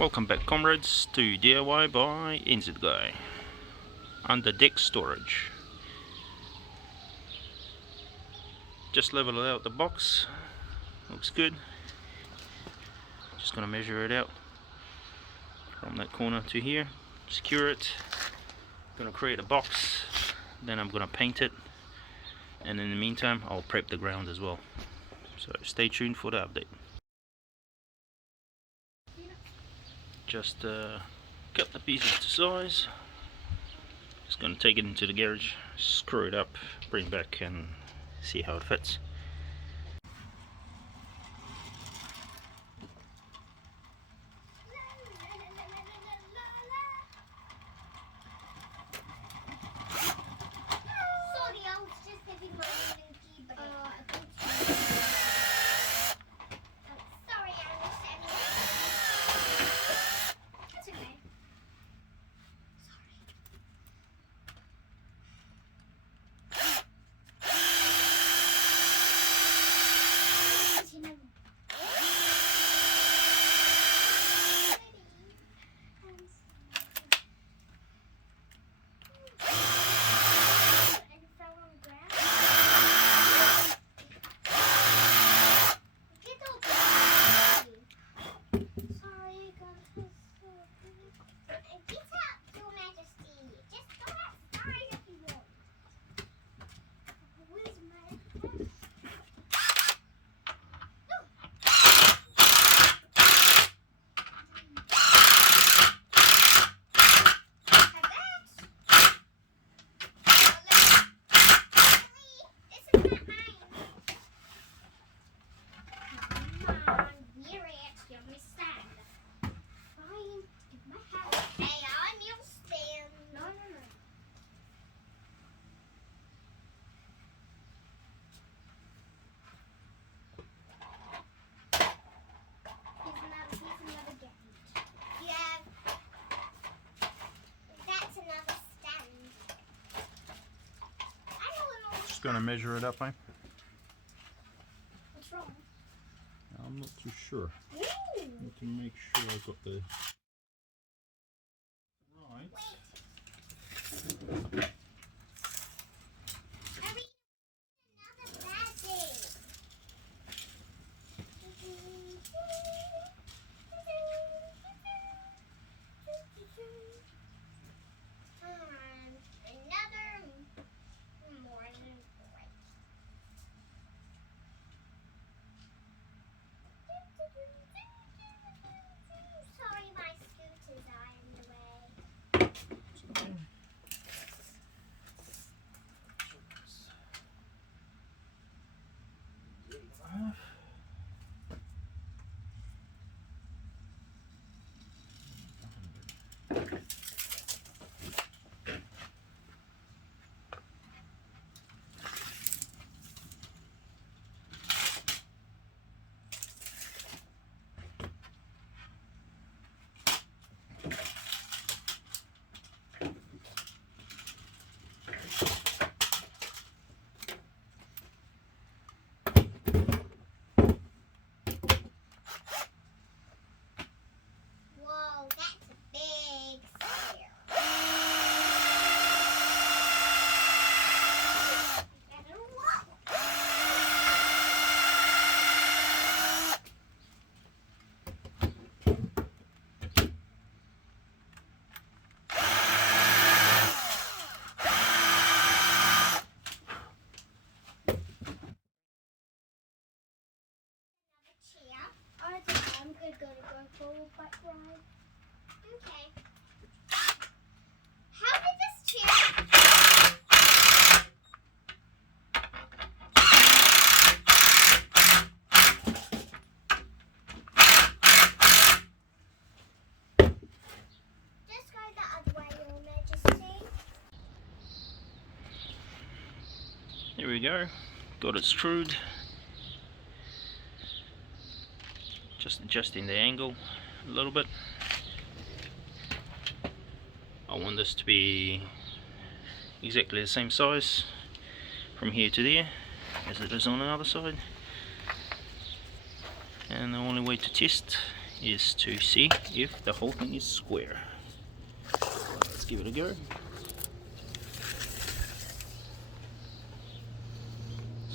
Welcome back, comrades, to DIY by NZguy. Under deck storage. Just leveled out the box. Looks good. Just gonna measure it out from that corner to here. Secure it. Gonna create a box. Then I'm gonna paint it. And in the meantime, I'll prep the ground as well. So stay tuned for the update. Just cut the pieces to size. Just gonna take it into the garage, screw it up, bring it back and see how it fits. Just gonna measure it up, eh? What's wrong? I'm not too sure. Ooh. I need to make sure I've got the right. Sorry, my scooters are in the way. Whoa, that's a big sphere. I'm gonna go for a bike ride. Okay. How did this chair? Just go the other way, Your Majesty. Here we go. Got it screwed. Just adjusting the angle a little bit. I want this to be exactly the same size from here to there as it is on the other side. And the only way to test is to see if the whole thing is square. So let's give it a go.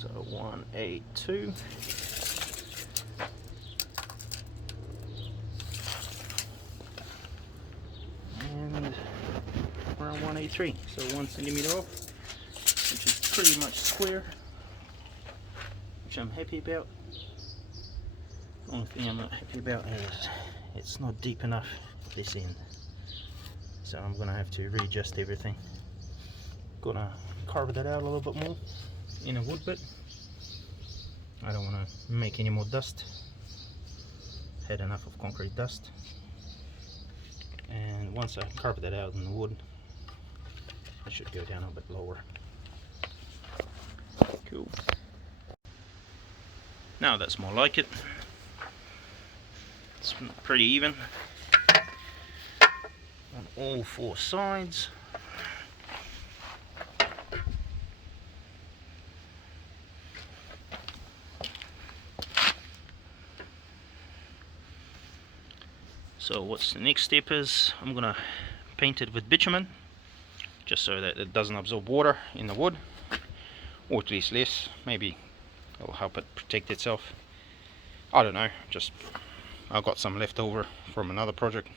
So 182. And around 183, so 1 centimeter off, which is pretty much square, which I'm happy about. The only thing I'm not happy about is it's not deep enough at this end, so I'm gonna have to readjust everything. Gonna carve that out a little bit more in a wood bit. I don't want to make any more dust. Had enough of concrete dust. And once I carve that out in the wood, I should go down a bit lower. Cool. Now that's more like it. It's pretty even on all 4 sides. So what's the next step is I'm gonna paint it with bitumen, just so that it doesn't absorb water in the wood, or at least less. Maybe it'll help it protect itself. I don't know, just I've got some left over from another project,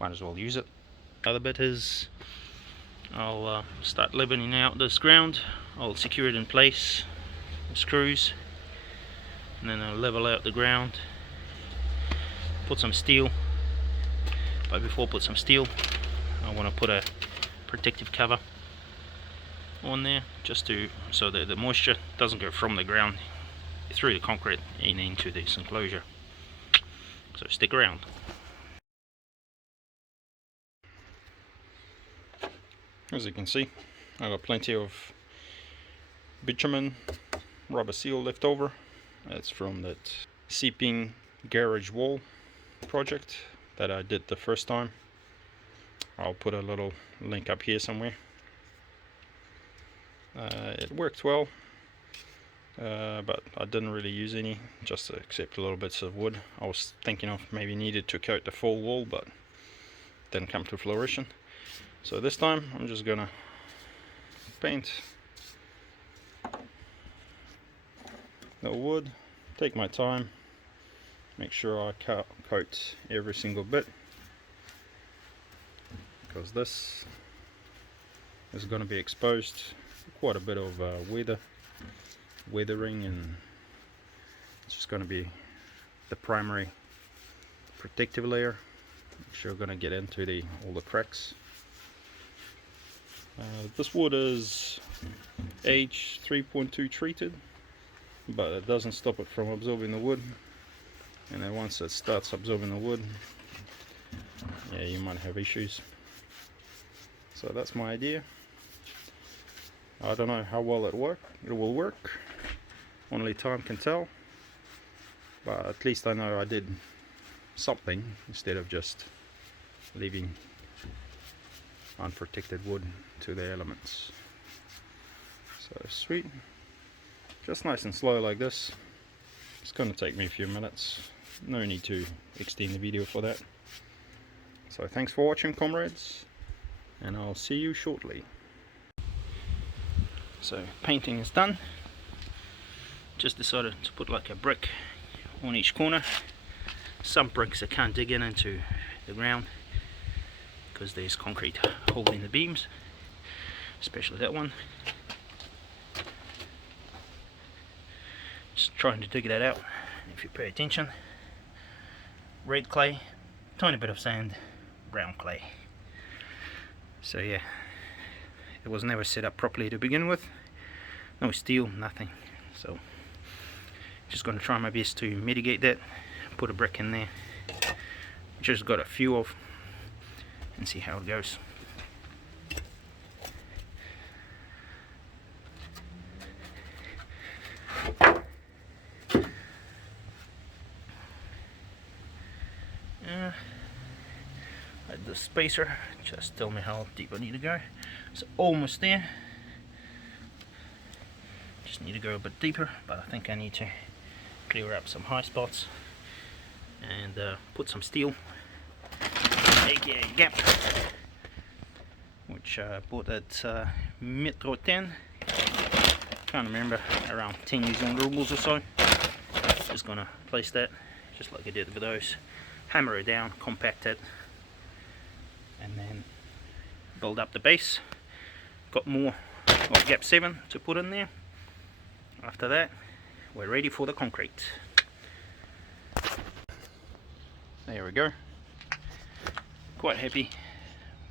might as well use it. Other bit is I'll start leveling out this ground. I'll secure it in place with screws, and then I'll level out the ground, put some steel. But before I put some steel, I want to put a protective cover on there, just to so that the moisture doesn't go from the ground through the concrete and into this enclosure. So stick around. As you can see, I got plenty of bitumen rubber seal left over. That's from that Seeping garage wall project that I did the first time. I'll put a little link up here somewhere. It worked well, but I didn't really use any, just except little bits of wood. I was thinking of maybe needed to coat the full wall, but didn't come to fruition. So this time I'm just gonna paint the wood, take my time, make sure I coat every single bit, because this is going to be exposed to quite a bit of weathering, and it's just going to be the primary protective layer, which you're going to get into all the cracks. This wood is H 3.2 treated, but it doesn't stop it from absorbing the wood. And then once it starts absorbing the wood, yeah, you might have issues. So that's my idea. I don't know how well it will work. Only time can tell. But at least I know I did something instead of just leaving unprotected wood to the elements. So sweet. Just nice and slow like this. It's going to take me a few minutes. No need to extend the video for that. So thanks for watching, comrades, and I'll see you shortly. So painting is done. Just decided to put like a brick on each corner. Some bricks I can't dig into the ground because there's concrete holding the beams, especially that one. Just trying to dig that out. If you pay attention, red clay, tiny bit of sand, brown clay. So yeah, it was never set up properly to begin with. No steel, nothing. So just going to try my best to mitigate that. Put a brick in there, just got a few of, and see how it goes. The spacer, just tell me how deep I need to go. It's almost there. Just need to go a bit deeper, but I think I need to clear up some high spots and put some steel, aka gap, which I bought at Metro 10. Can't remember, around 10 New Zealand rubles or so. Just gonna place that just like I did with those, hammer it down, compact it, and then build up the base. Got more of gap 7 to put in there. After that, we're ready for the concrete. There we go. Quite happy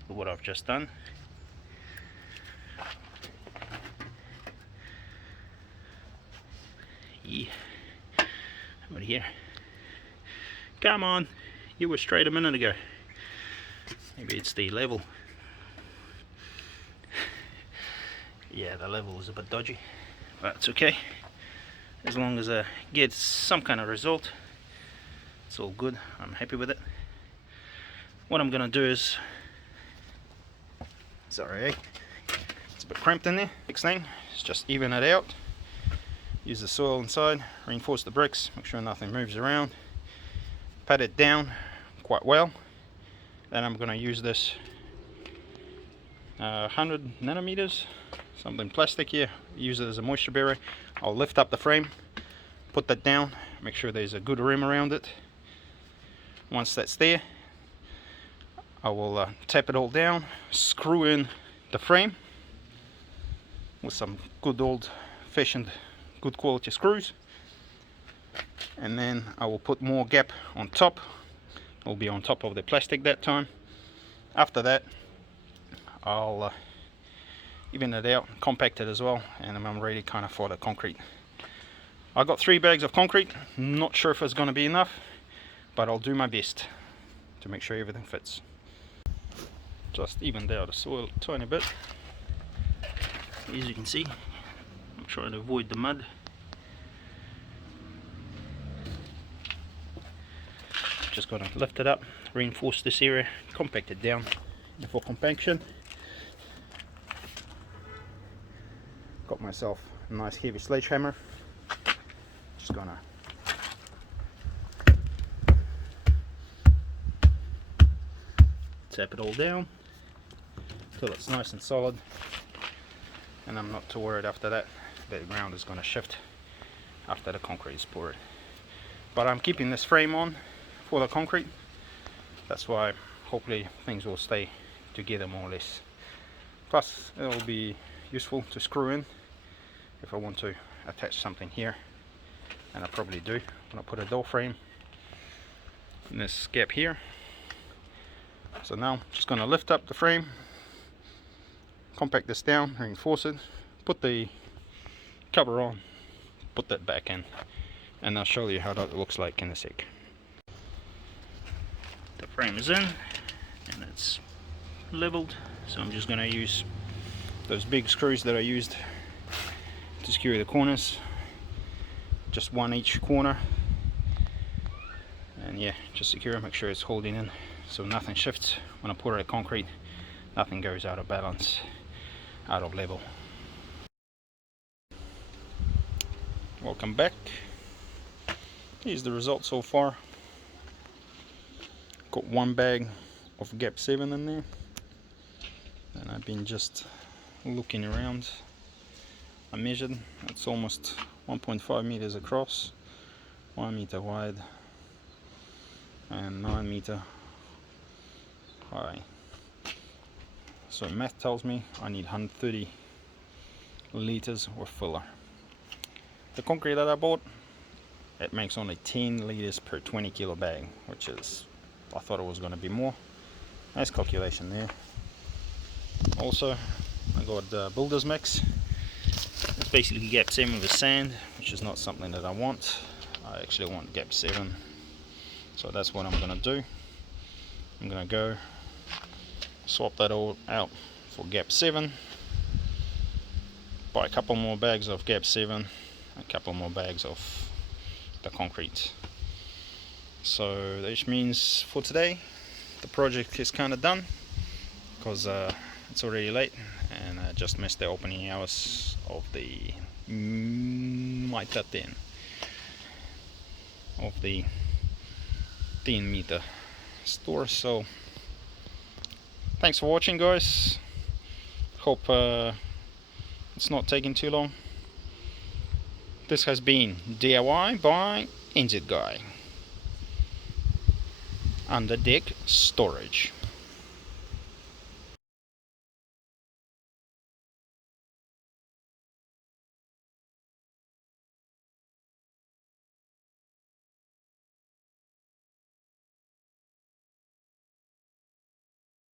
with what I've just done. Yeah, over here. Come on, you were straight a minute ago. Maybe it's the level. Yeah, the level is a bit dodgy, but it's okay. As long as I get some kind of result, it's all good. I'm happy with it. What I'm gonna do is, sorry, it's a bit cramped in there. Next thing is just even it out. Use the soil inside, reinforce the bricks, make sure nothing moves around. Pat it down quite well. Then I'm going to use this 100 nanometers, something plastic here, use it as a moisture barrier. I'll lift up the frame, put that down, make sure there's a good rim around it. Once that's there, I will tap it all down, screw in the frame with some good old fashioned good quality screws, and then I will put more gap on top. It will be on top of the plastic that time. After that, I'll even it out, compact it as well, and I'm ready kind of for the concrete. I got 3 bags of concrete. Not sure if it's going to be enough, but I'll do my best to make sure everything fits. Just evened out the soil a tiny bit. As you can see, I'm trying to avoid the mud. Just going to lift it up, reinforce this area, compact it down. And for compaction, got myself a nice heavy sledgehammer. Just gonna tap it all down till it's nice and solid, and I'm not too worried after that the ground is going to shift after the concrete is poured. But I'm keeping this frame on for the concrete. That's why hopefully things will stay together more or less. Plus it will be useful to screw in if I want to attach something here, and I probably do when I put a door frame in this gap here. So now I'm just going to lift up the frame, compact this down, reinforce it, put the cover on, put that back in, and I'll show you how that looks like in a sec. The frame is in and it's leveled, so I'm just going to use those big screws that I used to secure the corners, just one each corner, and yeah, just secure, make sure it's holding in so nothing shifts when I pour it concrete, nothing goes out of balance, out of level. Welcome back. Here's the result so far. Got 1 bag of gap 7 in there, and I've been just looking around. I measured, it's almost 1.5 meters across, 1 meter wide, and 9 meter high. So math tells me I need 130 liters of filler. The concrete that I bought, it makes only 10 liters per 20 kilo bag, which is, I thought it was going to be more. Nice calculation there. Also, I got builder's mix. It's basically gap 7 with sand, which is not something that I want. I actually want gap 7, so that's what I'm going to do. I'm going to go swap that all out for gap 7, buy a couple more bags of gap 7, a couple more bags of the concrete. So that means for today the project is kind of done, because it's already late and I just missed the opening hours of the Mai 13 of the 15-meter store. So thanks for watching, guys. Hope it's not taking too long. This has been DIY by NZ Guy. Under deck storage.